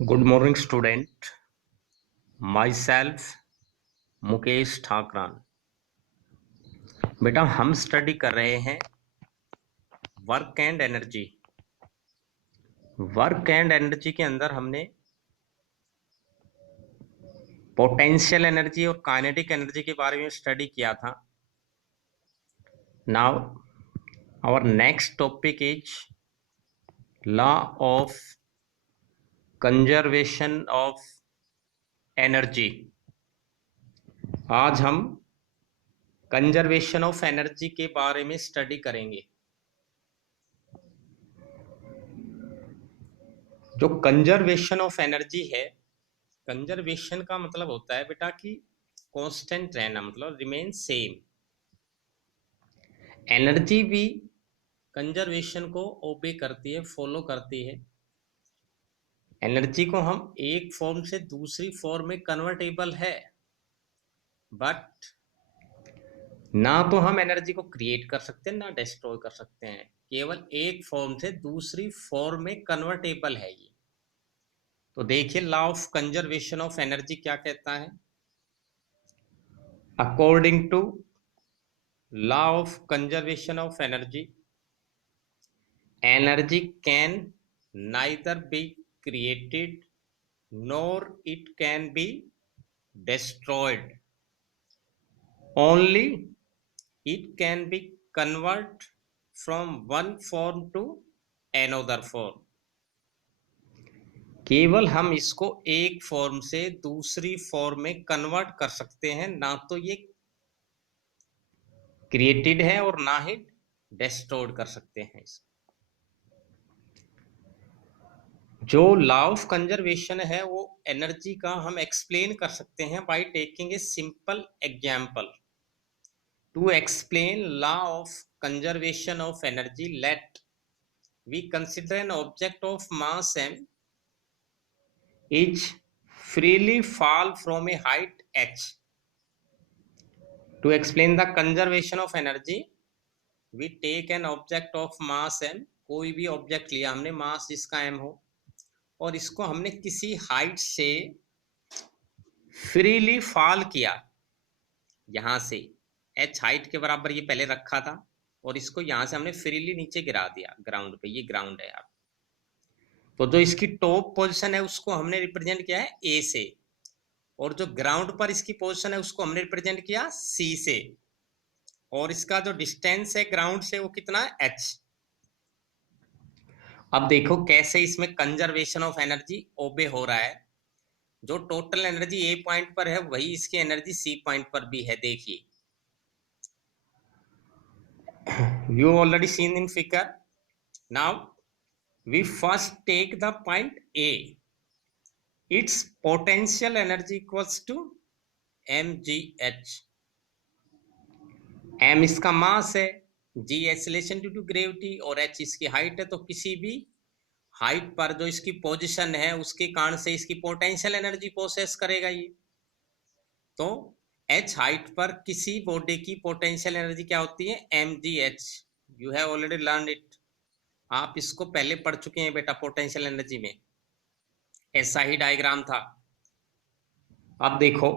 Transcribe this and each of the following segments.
Good morning student. Myself Mukesh Thakran. बेटा हम study कर रहे हैं work and energy. Work and energy के अंदर हमने पोटेंशियल एनर्जी और काइनेटिक एनर्जी के बारे में स्टडी किया था। Now our next topic is law of conservation of energy. आज हम कंजर्वेशन ऑफ एनर्जी के बारे में स्टडी करेंगे। जो कंजर्वेशन ऑफ एनर्जी है, कंजर्वेशन का मतलब होता है बेटा कि कांस्टेंट रहना, मतलब रिमेन सेम। एनर्जी भी कंजर्वेशन को ओबे करती है, फॉलो करती है। एनर्जी को हम एक फॉर्म से दूसरी फॉर्म में कन्वर्टेबल है, बट ना तो हम एनर्जी को क्रिएट कर सकते हैं ना डिस्ट्रॉय कर सकते हैं। केवल एक फॉर्म से दूसरी फॉर्म में कन्वर्टेबल है ये। तो देखिए law of conservation of energy क्या कहता है। According to law of conservation of energy can neither be created nor it can be destroyed, only it can be converted from one form to another form। केवल हम इसको एक form से दूसरी form में कन्वर्ट कर सकते हैं, ना तो ये क्रिएटेड है और ना ही डिस्ट्रॉयड कर सकते हैं इसको। जो लॉ ऑफ कंजर्वेशन है वो एनर्जी का हम एक्सप्लेन कर सकते हैं by taking a simple example. To explain law of conservation of energy, let we consider an object of mass m is freely fall from a height h। To explain the conservation of energy, we take an object of mass m। कोई भी object लिया हमने, मास जिसका m हो, और इसको हमने किसी हाइट से फ्रीली फॉल किया। यहां से h हाइट के बराबर ये पहले रखा था और इसको यहां से हमने फ्रीली नीचे गिरा दिया ग्राउंड पे। ये ग्राउंड है आप, तो जो इसकी टॉप पोजीशन है उसको हमने रिप्रेजेंट किया है a से, और जो ग्राउंड पर इसकी पोजीशन है उसको हमने रिप्रेजेंट किया c से, और इसका जो डिस्टेंस है ग्राउंड से वो कितना है h। अब देखो कैसे इसमें कंजर्वेशन ऑफ एनर्जी ओबे हो रहा है। जो टोटल एनर्जी ए पॉइंट पर है वही इसकी एनर्जी सी पॉइंट पर भी है। देखिए you already seen in figure। now we first take the point A, its potential energy equals to mgh। m इसका मास है, g acceleration due to gravity, और h इसकी हाइट है। तो किसी भी हाइट पर जो इसकी पोजीशन है उसके कारण से इसकी पोटेंशियल एनर्जी प्रोसेस करेगा ये। तो h हाइट पर किसी बॉडी की पोटेंशियल एनर्जी क्या होती है, mgh। You have already learn it, आप इसको पहले पढ़ चुके हैं बेटा पोटेंशियल एनर्जी में, ऐसा ही डायग्राम था। अब देखो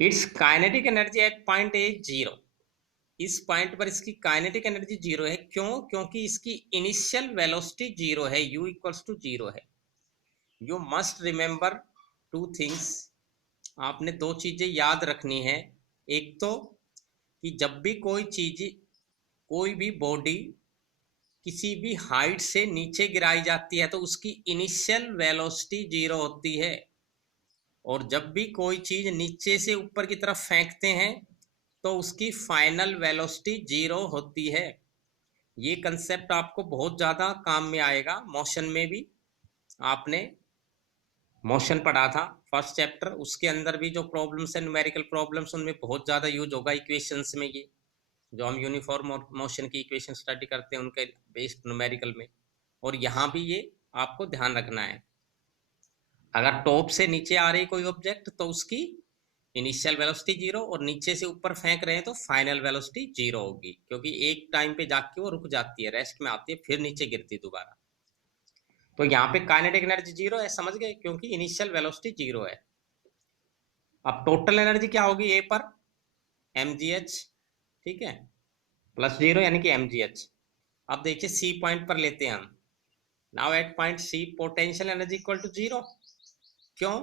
it's kinetic energy at point A zero. इस पॉइंट पर इसकी काइनेटिक एनर्जी जीरो है। क्यों? क्योंकि इसकी इनिशियल वेलोसिटी जीरो है, u इक्वल्स टू जीरो है। You must remember two things, आपने दो चीजें याद रखनी है। एक तो कि जब भी कोई चीज, कोई भी बॉडी किसी भी हाइट से नीचे गिराई जाती है तो उसकी इनिशियल वेलोसिटी जीरो होती है, और जब भी कोई चीज नीचे से ऊपर की तरफ फेंकते हैं तो उसकी फाइनल वेलोसिटी जीरो होती है। ये कंसेप्ट आपको बहुत ज्यादा काम में आएगा। मोशन में भी आपने मोशन पढ़ा था फर्स्ट चैप्टर, उसके अंदर भी जो प्रॉब्लम्स है न्यूमेरिकल प्रॉब्लम्स, उनमें बहुत ज्यादा यूज होगा इक्वेशंस में। ये जो हम यूनिफॉर्म मोशन की इक्वेशन स्टडी करते हैं उनके बेस्ड न्यूमेरिकल में, और यहाँ भी ये आपको ध्यान रखना है। अगर टॉप से नीचे आ रही कोई ऑब्जेक्ट तो उसकी इनिशियल वेलोसिटी जीरो, और नीचे से ऊपर फेंक रहे हैं तो फाइनल वेलोसिटी जीरो होगी, क्योंकि एक टाइम पे जाके वो रुक जाती है, रेस्ट में आती है, फिर नीचे गिरती है दोबारा। तो यहाँ पे काइनेटिक एनर्जी जीरो है, समझ गए, क्योंकि इनिशियल वेलोसिटी जीरो है। अब टोटल एनर्जी क्या होगी ए पर, mgh, ठीक है, प्लस जीरो यानी कि mgh। अब देखिए सी पॉइंट पर लेते हैं हम। Now at point C potential energy equal to zero. क्यों?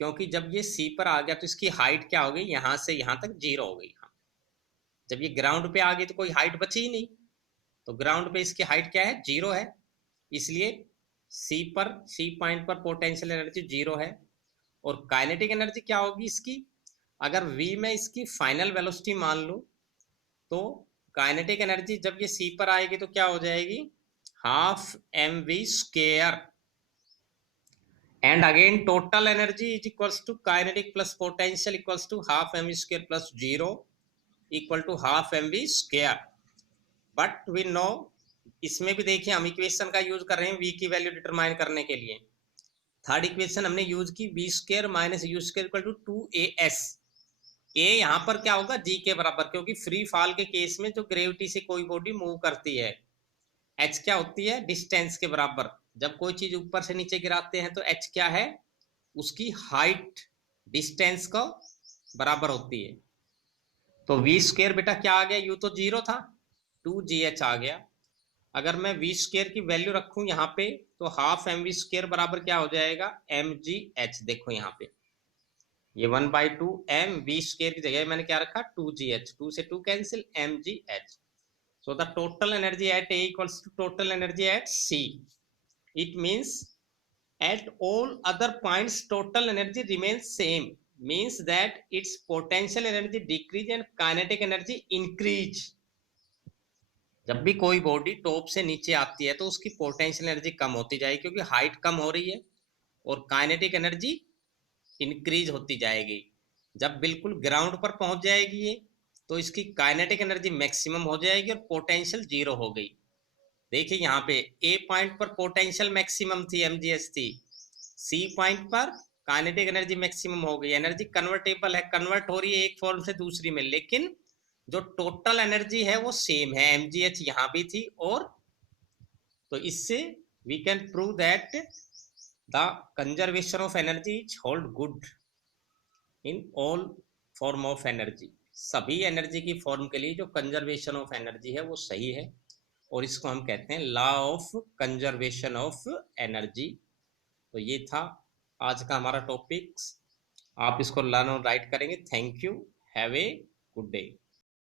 क्योंकि जब ये सी पर आ गया तो इसकी हाइट क्या हो गई, यहां से यहां तक जीरो हो गई। जब ये ग्राउंड पे आ गई तो कोई हाइट बची ही नहीं, तो ग्राउंड पे इसकी हाइट क्या है, जीरो है। इसलिए सी पर, सी पॉइंट पर पोटेंशियल एनर्जी जीरो है। और काइनेटिक एनर्जी क्या होगी इसकी, अगर v में इसकी फाइनल वेलोसिटी मान लूं, तो काइनेटिक एनर्जी जब ये सी पर आएगी तो क्या हो जाएगी, half M V square. And again total energy is equals to kinetic plus potential equals to half M V square plus zero equal to half M V square. But we know, इसमें भी देखिए हम equation का use कर रहे हैं v की value determine करने के लिए। थर्ड इक्वेशन हमने यूज की v square minus U square equal to 2as। A यहाँ पर क्या होगा, g के बराबर, क्योंकि फ्री फॉल के केस में जो ग्रेविटी से कोई बॉडी मूव करती है, h क्या होती है, डिस्टेंस के बराबर। जब कोई चीज ऊपर से नीचे गिराते हैं तो h क्या है, उसकी हाइट डिस्टेंस को बराबर होती है। तो v स्क्वायर बेटा क्या आ गया, यू तो जीरो था, 2gh आ गया। अगर मैं v स्क्वायर की वैल्यू रखूं यहाँ पे, तो हाफ एम वी स्क्वायर बराबर क्या हो जाएगा, mgh। देखो यहाँ पे ये 1/2 एम वी स्क्वायर की जगह मैंने क्या रखा, 2gh, 2 से 2 cancel, mgh। So the total energy at A equals to total energy at C. It means at all other points total energy remains same, means that its potential energy decrease and kinetic energy increase। जब भी कोई body top से नीचे आती है तो उसकी potential energy कम होती जाएगी, क्योंकि हाइट कम हो रही है, और काइनेटिक एनर्जी इंक्रीज होती जाएगी। जब बिल्कुल ग्राउंड पर पहुंच जाएगी ये, तो इसकी काइनेटिक एनर्जी मैक्सिमम हो जाएगी और पोटेंशियल जीरो हो गई। देखिए यहाँ पे ए पॉइंट पर पोटेंशियल मैक्सिमम थी, mgh थी, सी पॉइंट पर काइनेटिक एनर्जी मैक्सिमम हो गई। एनर्जी कन्वर्टेबल है, कन्वर्ट हो रही है एक फॉर्म से दूसरी में, लेकिन जो टोटल एनर्जी है वो सेम है, mgh यहां भी थी। और तो इससे we can prove that the conservation of energy is hold good in all form of energy. सभी एनर्जी की फॉर्म के लिए जो कंजर्वेशन ऑफ एनर्जी है वो सही है, और इसको हम कहते हैं law of conservation of energy. तो ये था आज का हमारा टॉपिक्स। आप इसको लर्न और राइट करेंगे। Thank you, have a good day.